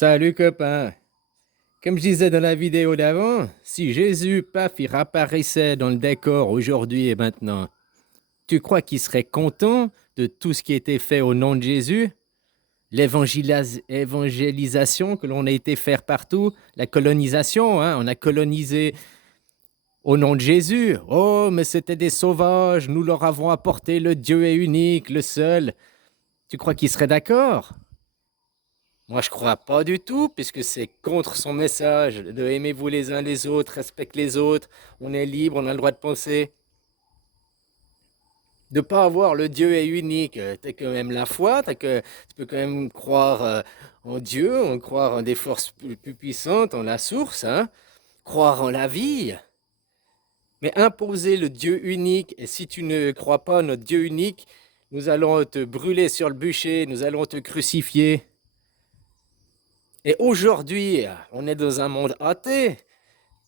Salut copain. Comme je disais dans la vidéo d'avant, si Jésus, paf, il réapparaissait dans le décor aujourd'hui et maintenant, tu crois qu'il serait content de tout ce qui a été fait au nom de Jésus? L'évangélisation que l'on a été faire partout, la colonisation, hein, on a colonisé au nom de Jésus. Oh, mais c'était des sauvages, nous leur avons apporté le Dieu est unique, le seul. Tu crois qu'il serait d'accord? Moi, je crois pas du tout, puisque c'est contre son message de aimez-vous les uns les autres, respecte les autres, on est libre, on a le droit de penser. De pas avoir le Dieu est unique, t'as quand même la foi, tu peux quand même croire en Dieu, croire en des forces plus puissantes, en la source, hein, croire en la vie. Mais imposer le Dieu unique, et si tu ne crois pas en notre Dieu unique, nous allons te brûler sur le bûcher, nous allons te crucifier. Et aujourd'hui, on est dans un monde athée,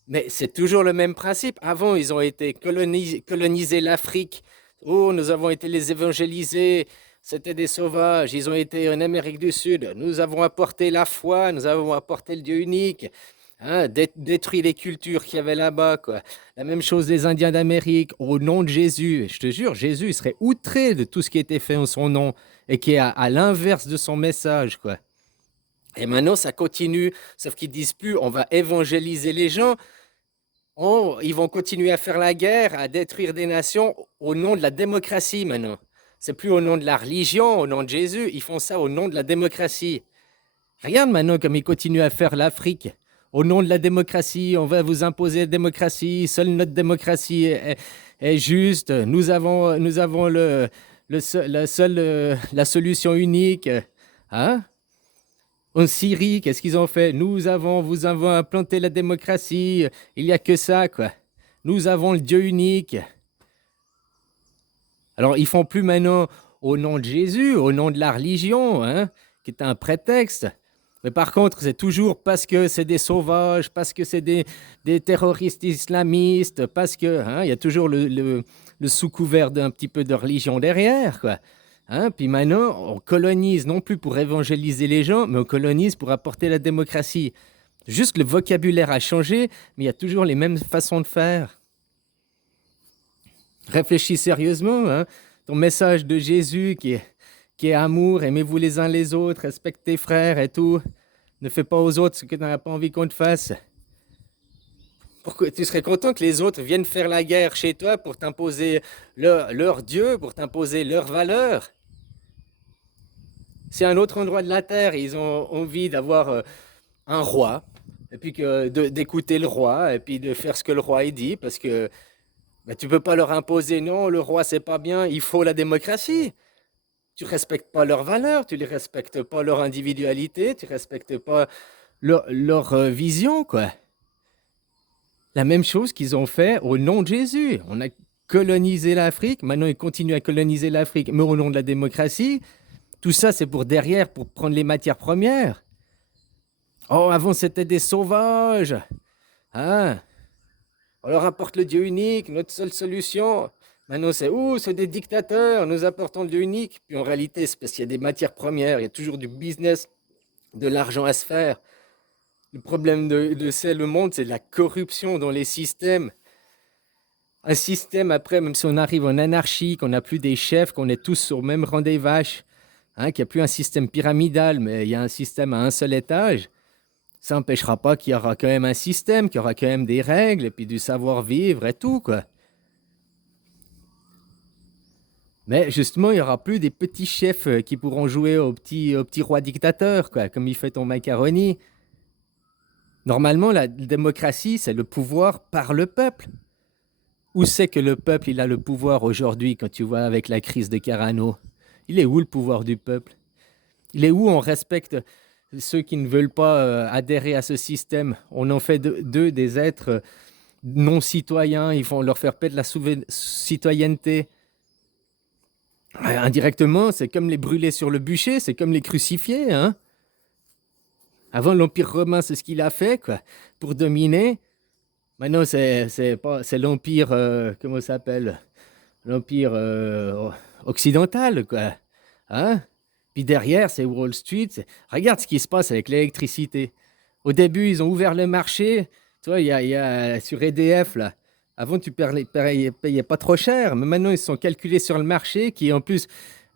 mais c'est toujours le même principe. Avant, ils ont été colonisés l'Afrique. Oh, nous avons été les évangélisés. C'était des sauvages. Ils ont été en Amérique du Sud. Nous avons apporté la foi. Nous avons apporté le Dieu unique. Hein, détruit les cultures qu'il y avait là-bas, quoi. La même chose des Indiens d'Amérique, au nom de Jésus. Je te jure, Jésus il serait outré de tout ce qui a été fait en son nom et qui est à l'inverse de son message, quoi. Et maintenant, ça continue, sauf qu'ils disent plus, on va évangéliser les gens. Oh, ils vont continuer à faire la guerre, à détruire des nations au nom de la démocratie maintenant. C'est plus au nom de la religion, au nom de Jésus, ils font ça au nom de la démocratie. Regarde maintenant comme ils continuent à faire l'Afrique. Au nom de la démocratie, on va vous imposer la démocratie, seule notre démocratie est juste, nous avons la solution unique. Hein? En Syrie, qu'est-ce qu'ils ont fait? Vous avons implanté la démocratie. Il n'y a que ça, quoi. Nous avons le Dieu unique. Alors, ils font plus maintenant au nom de Jésus, au nom de la religion, hein, qui est un prétexte. Mais par contre, c'est toujours parce que c'est des sauvages, parce que c'est des terroristes islamistes, parce que, hein, il y a toujours le sous-couvert d'un petit peu de religion derrière, quoi. Hein, puis maintenant, on colonise non plus pour évangéliser les gens, mais on colonise pour apporter la démocratie. Juste le vocabulaire a changé, mais il y a toujours les mêmes façons de faire. Réfléchis sérieusement, hein. Ton message de Jésus qui est amour, aimez-vous les uns les autres, respecte tes frères et tout. Ne fais pas aux autres ce que tu n'as pas envie qu'on te fasse. Pourquoi tu serais content que les autres viennent faire la guerre chez toi pour t'imposer leur Dieu, pour t'imposer leurs valeurs? C'est un autre endroit de la terre, ils ont envie d'avoir un roi, et puis d'écouter le roi, et puis de faire ce que le roi il dit, parce que bah, tu peux pas leur imposer, non, le roi c'est pas bien, il faut la démocratie. Tu respectes pas leurs valeurs, tu les respectes pas leur individualité, tu respectes pas leur vision, quoi. La même chose qu'ils ont fait au nom de Jésus. On a colonisé l'Afrique, maintenant ils continuent à coloniser l'Afrique, mais au nom de la démocratie. Tout ça, c'est pour derrière, pour prendre les matières premières. Oh, avant, c'était des sauvages. Hein? On leur apporte le Dieu unique, notre seule solution. Maintenant, c'est des dictateurs, nous apportons le Dieu unique. Puis en réalité, c'est parce qu'il y a des matières premières, il y a toujours du business, de l'argent à se faire. Le problème le monde, c'est la corruption dans les systèmes. Un système, après, même si on arrive en anarchie, qu'on n'a plus des chefs, qu'on est tous au même rang des vaches, hein, qu'il n'y a plus un système pyramidal, mais il y a un système à un seul étage, ça n'empêchera pas qu'il y aura quand même un système, qu'il y aura quand même des règles, et puis du savoir-vivre et tout, quoi. Mais justement, il n'y aura plus des petits chefs qui pourront jouer au petit roi dictateur, quoi, comme il fait ton macaroni. Normalement, la démocratie, c'est le pouvoir par le peuple. Où c'est que le peuple, il a le pouvoir aujourd'hui, quand tu vois avec la crise de Carano? Il est où le pouvoir du peuple? Il est où on respecte ceux qui ne veulent pas adhérer à ce système? On en fait d'eux des êtres non citoyens, ils vont leur faire perdre la citoyenneté. Indirectement, c'est comme les brûler sur le bûcher, c'est comme les crucifier, hein. Avant, l'Empire romain, c'est ce qu'il a fait, quoi, pour dominer. Maintenant, c'est l'Empire, comment ça s'appelle? L'Empire occidental, quoi. Hein? Puis derrière, c'est Wall Street. Regarde ce qui se passe avec l'électricité. Au début, ils ont ouvert le marché. Tu vois, il y a sur EDF, là. Avant, tu payais pas trop cher, mais maintenant, ils se sont calculés sur le marché, qui est en plus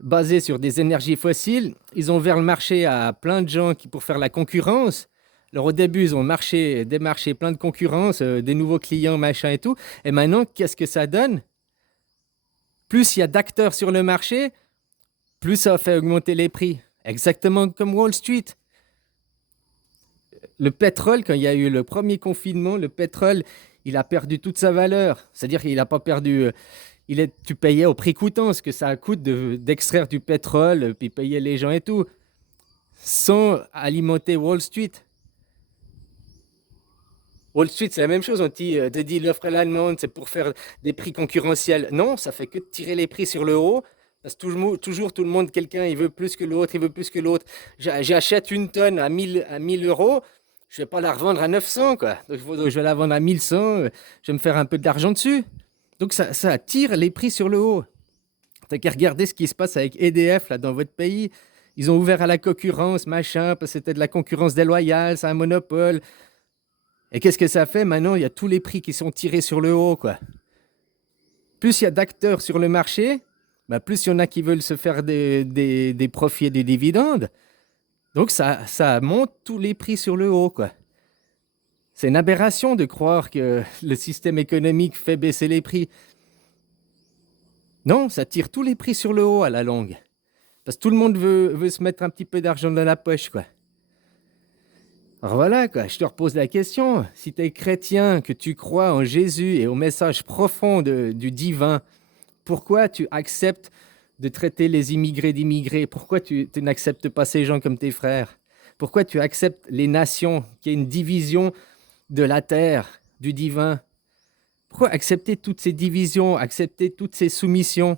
basé sur des énergies fossiles. Ils ont ouvert le marché à plein de gens pour faire la concurrence. Alors, au début, ils ont démarché plein de concurrence, des nouveaux clients, machin et tout. Et maintenant, qu'est-ce que ça donne? Plus il y a d'acteurs sur le marché, plus ça fait augmenter les prix. Exactement comme Wall Street. Le pétrole, quand il y a eu le premier confinement, le pétrole, il a perdu toute sa valeur. C'est-à-dire qu'il n'a pas perdu. Tu payais au prix coûtant ce que ça coûte d'extraire du pétrole, puis payer les gens et tout, sans alimenter Wall Street. Wall Street, c'est la même chose. On te dit l'offre et la demande, c'est pour faire des prix concurrentiels. Non, ça fait que de tirer les prix sur le haut. Parce que toujours, tout le monde, quelqu'un, il veut plus que l'autre, il veut plus que l'autre. J'achète une tonne à 1000 euros, je ne vais pas la revendre à 900, quoi. Donc, je vais la vendre à 1100, je vais me faire un peu d'argent dessus. Donc, ça tire les prix sur le haut. T'as qu'à regarder ce qui se passe avec EDF, là, dans votre pays. Ils ont ouvert à la concurrence, machin, parce que c'était de la concurrence déloyale, c'est un monopole. Et qu'est-ce que ça fait maintenant? Il y a tous les prix qui sont tirés sur le haut, quoi. Plus il y a d'acteurs sur le marché, bah plus il y en a qui veulent se faire des profits et des dividendes. Donc ça monte tous les prix sur le haut, quoi. C'est une aberration de croire que le système économique fait baisser les prix. Non, ça tire tous les prix sur le haut à la longue. Parce que tout le monde veut se mettre un petit peu d'argent dans la poche, quoi. Alors voilà, quoi, je te repose la question. Si tu es chrétien, que tu crois en Jésus et au message profond du divin, pourquoi tu acceptes de traiter les immigrés d'immigrés? Pourquoi tu n'acceptes pas ces gens comme tes frères? Pourquoi tu acceptes les nations, qu'il y ait une division de la terre, du divin? Pourquoi accepter toutes ces divisions, accepter toutes ces soumissions?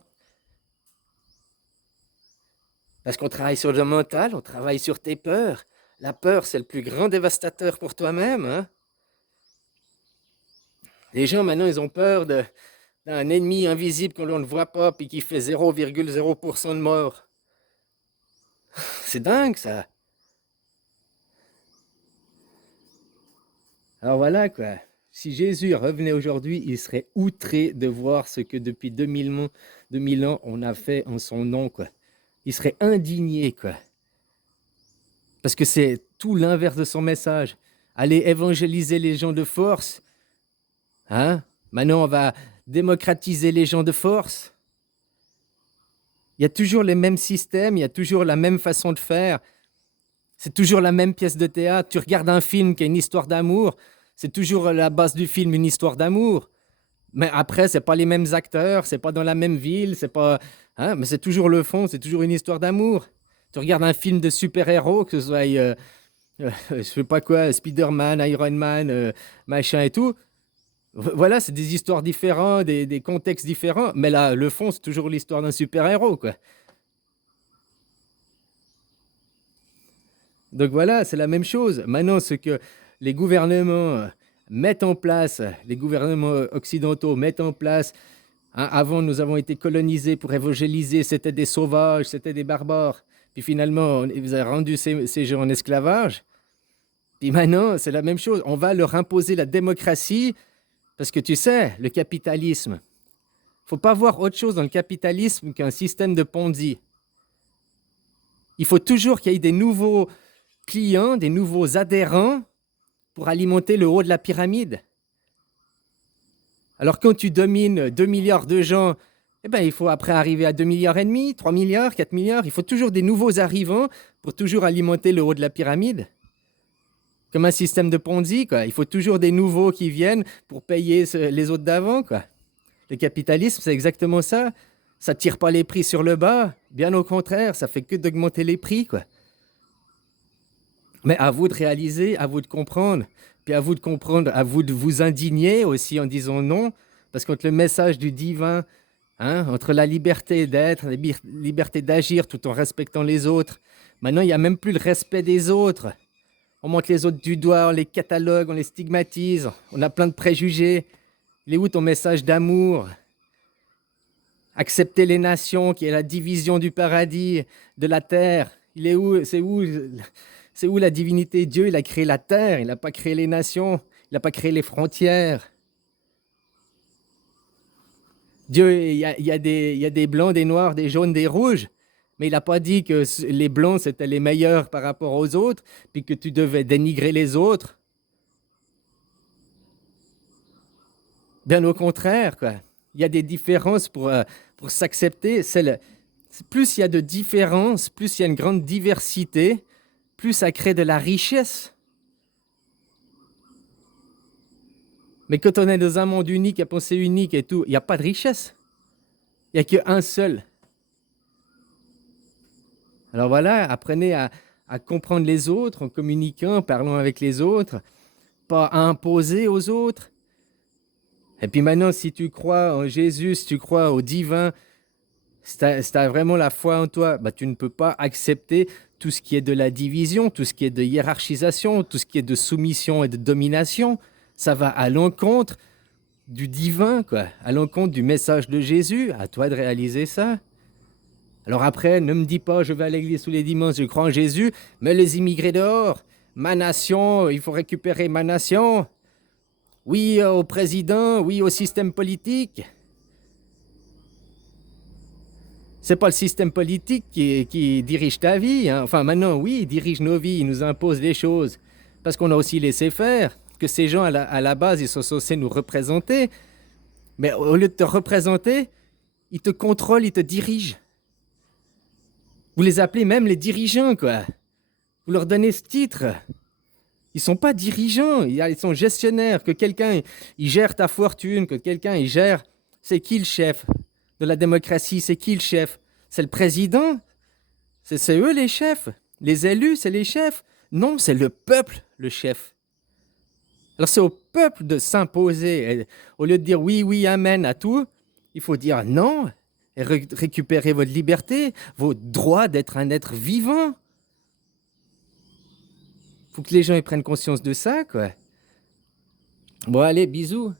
Parce qu'on travaille sur le mental, on travaille sur tes peurs. La peur, c'est le plus grand dévastateur pour toi-même, hein? Les gens, maintenant, ils ont peur d'un ennemi invisible qu'on ne voit pas puis qui fait 0,0% de morts. C'est dingue, ça. Alors voilà, quoi. Si Jésus revenait aujourd'hui, il serait outré de voir ce que depuis 2000 ans, on a fait en son nom, quoi. Il serait indigné, quoi. Parce que c'est tout l'inverse de son message. Aller évangéliser les gens de force. Hein? Maintenant, on va démocratiser les gens de force. Il y a toujours les mêmes systèmes, il y a toujours la même façon de faire. C'est toujours la même pièce de théâtre. Tu regardes un film qui a une histoire d'amour, c'est toujours la base du film une histoire d'amour. Mais après, c'est pas les mêmes acteurs, c'est pas dans la même ville, c'est pas, hein, mais c'est toujours le fond, c'est toujours une histoire d'amour. Tu regardes un film de super-héros, que ce soit, je sais pas quoi, Spider-Man, Iron Man, machin et tout. Voilà, c'est des histoires différentes, des contextes différents, mais là, le fond, c'est toujours l'histoire d'un super-héros, quoi. Donc voilà, c'est la même chose. Maintenant, ce que les gouvernements mettent en place, les gouvernements occidentaux mettent en place, hein, avant, nous avons été colonisés pour évangéliser, c'était des sauvages, c'était des barbares. Puis finalement, on vous a rendu ces gens en esclavage. Puis maintenant, c'est la même chose. On va leur imposer la démocratie parce que tu sais, le capitalisme, il ne faut pas voir autre chose dans le capitalisme qu'un système de Ponzi. Il faut toujours qu'il y ait des nouveaux clients, des nouveaux adhérents pour alimenter le haut de la pyramide. Alors quand tu domines 2 milliards de gens, eh ben, il faut après arriver à 2 milliards et demi, 3 milliards, 4 milliards. Il faut toujours des nouveaux arrivants pour toujours alimenter le haut de la pyramide. Comme un système de Ponzi, quoi. Il faut toujours des nouveaux qui viennent pour payer les autres d'avant, quoi. Le capitalisme, c'est exactement ça. Ça ne tire pas les prix sur le bas. Bien au contraire, ça fait que d'augmenter les prix, quoi. Mais à vous de réaliser, à vous de comprendre. Puis à vous de comprendre, à vous de vous indigner aussi en disant non. Parce que le message du divin, hein, entre la liberté d'être, la liberté d'agir tout en respectant les autres, maintenant, il n'y a même plus le respect des autres. On montre les autres du doigt, on les catalogue, on les stigmatise, on a plein de préjugés. Il est où ton message d'amour? Accepter les nations, qui est la division du paradis, de la terre. Il est où, c'est où la divinité? Dieu, il a créé la terre, il n'a pas créé les nations, il n'a pas créé les frontières. Dieu, il y a des blancs, des noirs, des jaunes, des rouges, mais il n'a pas dit que les blancs, c'était les meilleurs par rapport aux autres, puis que tu devais dénigrer les autres. Bien au contraire, quoi. Il y a des différences pour s'accepter. Plus il y a de différences, plus il y a une grande diversité, plus ça crée de la richesse. Mais quand on est dans un monde unique, à pensée unique et tout, il n'y a pas de richesse. Il n'y a qu'un seul. Alors voilà, apprenez à comprendre les autres en communiquant, en parlant avec les autres, pas à imposer aux autres. Et puis maintenant, si tu crois en Jésus, si tu crois au divin, si tu as vraiment la foi en toi, bah, tu ne peux pas accepter tout ce qui est de la division, tout ce qui est de hiérarchisation, tout ce qui est de soumission et de domination. Ça va à l'encontre du divin, quoi, à l'encontre du message de Jésus. À toi de réaliser ça. Alors après, ne me dis pas, je vais à l'église tous les dimanches, je crois en Jésus, mais les immigrés dehors, ma nation, il faut récupérer ma nation. Oui au président, oui au système politique. C'est pas le système politique qui dirige ta vie, hein. Enfin maintenant, oui, il dirige nos vies, il nous impose des choses. Parce qu'on a aussi laissé faire, que ces gens à la base, ils sont censés nous représenter. Mais au lieu de te représenter, ils te contrôlent, ils te dirigent. Vous les appelez même les dirigeants, quoi. Vous leur donnez ce titre. Ils sont pas dirigeants, ils sont gestionnaires. Que quelqu'un il gère ta fortune, que quelqu'un il gère. C'est qui le chef de la démocratie? C'est qui le chef? C'est le président? C'est eux les chefs? Les élus, c'est les chefs? Non, c'est le peuple le chef. Alors c'est au peuple de s'imposer. Au lieu de dire oui, oui, amen à tout, il faut dire non et récupérer votre liberté, votre droit d'être un être vivant. Faut que les gens ils prennent conscience de ça, quoi. Bon, allez, bisous.